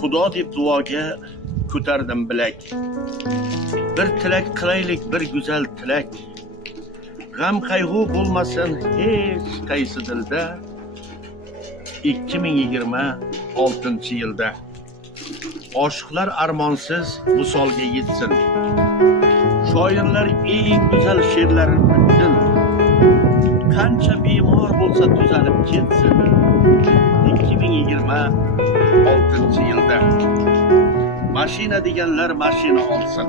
Xudo deb duoga ko'tardim bilak. Bir tilak qilaylik, bir go'zal tilak. G'am qayg'u bo'lmasin hech qaysi dilda. 2026-yilda oshiqlar armonsiz visolga yetsin. Shoirlar eng go'zal she'rlarini bitsin. Qancha bemor bo'lsa tuzalib ketsin. 2026-yilda mashina deganlar mashina olsin.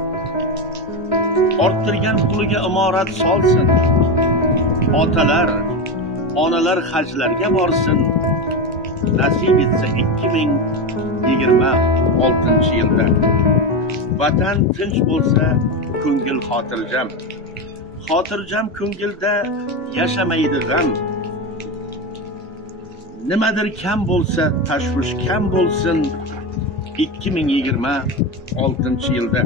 Orttirgan puliga imorat solsin. Otalar, onalar hajlarga borsin. Nasib etsa 2026-yilda vatan tinch bo'lsa, ko'ngil xotirjam. Xotirjam ko'ngilda yashamaydi g'am. Nimadir kam bo'lsa, tashvish kam bo'lsin. 2026-yilda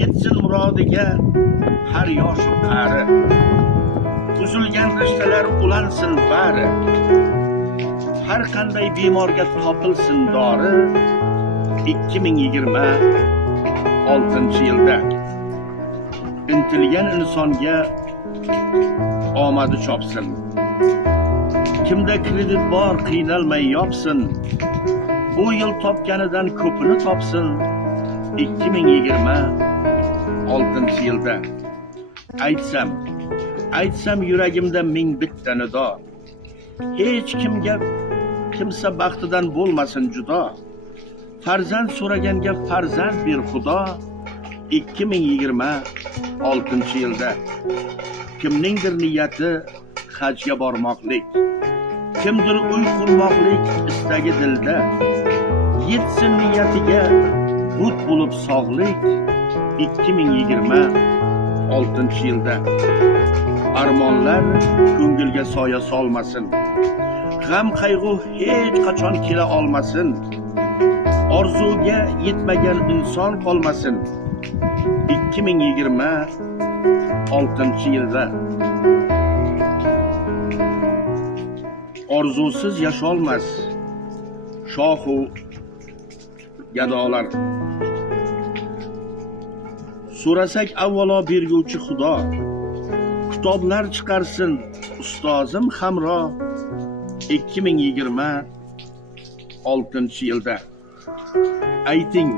yetsin murodiga har yoshi qari. Uzilgan rishtalar ulansin bari. Har qanday bemorga topilsin dori. 2026-yilda intilgan insonga omadi chopsin. Kimda kredit bor qiynalmay yopsin. Bu yil topganidan ko'pini topsin. 2026-yilda aytsam yuragimda ming bitta nido. Hech kimsa baxtidan bo'lmasin judo. Farzand so'raganga farzand ber Xudo. 2026-yilda kimningdir niyati hajga bormoqlik. Kimdir uy qurmoqlik istagi dilda. Yetsin niyatiga but bo'lib sog'lik. 2026-yilda armonlar ko'ngilga soya solmasin. G'am qayg'u hech qachon kela olmasin. Orzuga yetmagan inson qolmasin. 2026-yilda orzusiz yasholmas shohu gadolar. So'rasak avvalo berguvchi Xudo. Kitoblar chiqarsin ustozim hamro. 2026-yilda ayting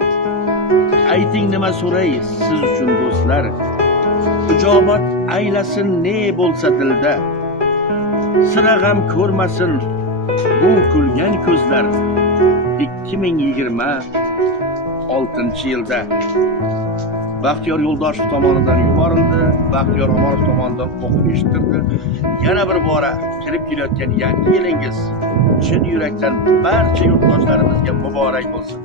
nima so'ray siz uchun do'stlar. Ijobat aylasin ne bo'lsa dilda. Sira g'am ko'rmasin bu kulgan ko'zlar. 2026-yilda Baxtiyor Yo'ldoshev tomonidan yuborildi. Baxtiyor Omonov tomonidan o'qib eshittirdi. Yana bir bora kirib kelayotgan yangi yilingiz chin yurakdan barcha yurtdoshlarimizga muborak bo'lsin.